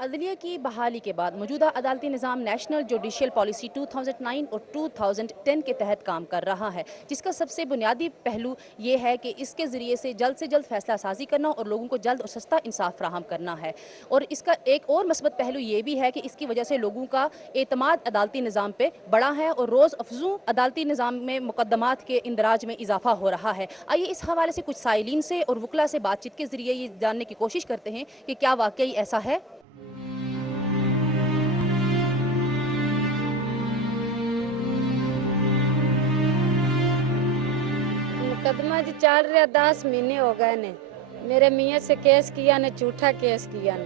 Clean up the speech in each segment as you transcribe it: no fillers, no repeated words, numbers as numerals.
عدلیہ کی بحالی کے بعد موجودہ عدالتی نظام نیشنل جوڈیشل پالیسی 2009 اور 2010 کے تحت کام کر رہا ہے، جس کا سب سے بنیادی پہلو یہ ہے کہ اس کے ذریعے سے جلد فیصلہ سازی کرنا اور لوگوں کو جلد اور سستا انصاف فراہم کرنا ہے۔ اور اس کا ایک اور مثبت پہلو یہ بھی ہے کہ اس کی وجہ سے لوگوں کا اعتماد عدالتی نظام پہ بڑھا ہے اور روز افزوں عدالتی نظام میں مقدمات کے اندراج میں اضافہ ہو رہا ہے۔ آئیے اس حوالے سے کچھ سائلین سے اور وکلا سے بات چیت کے ذریعے یہ جاننے کی کوشش کرتے ہیں کہ کیا واقعی ایسا ہے۔ مقدمہ جی چل رہا 10 مہینے ہو گئے نے، میرے میاں سے کیس کیا نے، جھوٹا کیس کیا نے،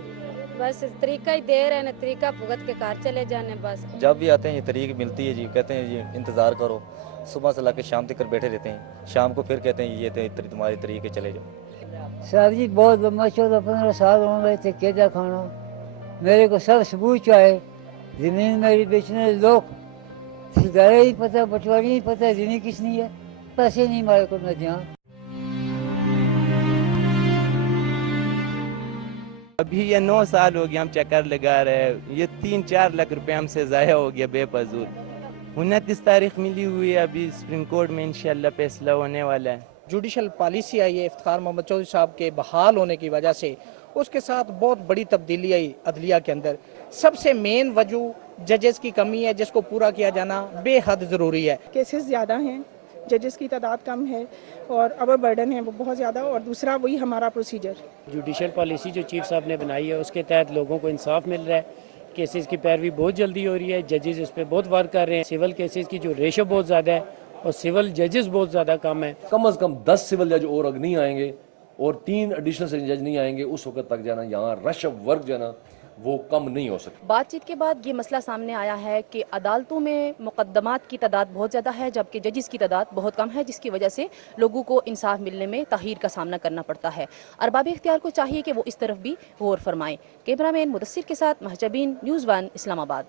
بس طریقہ ہی دے رہے ہیں، طریقہ بھگت کے گھر چلے جانے۔ بس جب بھی آتے ہیں یہ طریق ملتی ہے جی، کہتے ہیں جی انتظار کرو، صبح سے لا کے شام تک بیٹھے رہتے ہیں، شام کو پھر کہتے ہیں یہ تمہاری طریقے چلے جاؤ۔ صاحب جی بہت لمبا 14-15 سال ہو گئے تھے قیدا کھانا، میرے کو سب ثبوت چاہے، زمین میری بیچنے لوگ ٹھیکیدار ہی پتہ، بٹواری نہیں پتہ، زمین کس نہیں ہے، پیسے نہیں مارے کو میں دیا۔ ابھی یہ 9 سال ہو گیا ہم چکر لگا رہے ہیں، یہ 3-4 لاکھ روپے ہم سے ضائع ہو گیا بے فضول۔ 29 تاریخ ملی ہوئی ہے، ابھی سپریم کورٹ میں انشاءاللہ فیصلہ ہونے والا ہے۔ جوڈیشل پالیسی آئی ہے افتخار محمد چودھری صاحب کے بحال ہونے کی وجہ سے، اس کے ساتھ بہت بڑی تبدیلی آئی عدلیہ کے اندر۔ سب سے مین وجہ ججز کی کمی ہے، جس کو پورا کیا جانا بے حد ضروری ہے۔ کیسز زیادہ ہیں، ججز کی تعداد کم ہے اور اوور برڈن ہے وہ بہت زیادہ، اور دوسرا وہی ہمارا پروسیجر۔ جوڈیشل پالیسی جو چیف صاحب نے بنائی ہے اس کے تحت لوگوں کو انصاف مل رہا ہے، کیسز کی پیروی بہت جلدی ہو رہی ہے، ججز اس پہ بہت ورک کر رہے ہیں، سول کیسز کی جو ریشو بہت زیادہ ہے اور سول ججز بہت زیادہ کم ہے۔ کم از کم 10 سول جج اور اگر نہیں آئیں گے اور 3 ایڈیشنل جج نہیں آئیں گے، اس وقت تک جانا یہاں رش آف ورک جانا وہ کم نہیں ہو سکتا۔ بات چیت کے بعد یہ مسئلہ سامنے آیا ہے کہ عدالتوں میں مقدمات کی تعداد بہت زیادہ ہے جبکہ ججز کی تعداد بہت کم ہے، جس کی وجہ سے لوگوں کو انصاف ملنے میں تاخیر کا سامنا کرنا پڑتا ہے۔ ارباب اختیار کو چاہیے کہ وہ اس طرف بھی غور فرمائیں۔ کیمرہ مین مدثر کے ساتھ مہجبین، نیوز 1 اسلام آباد۔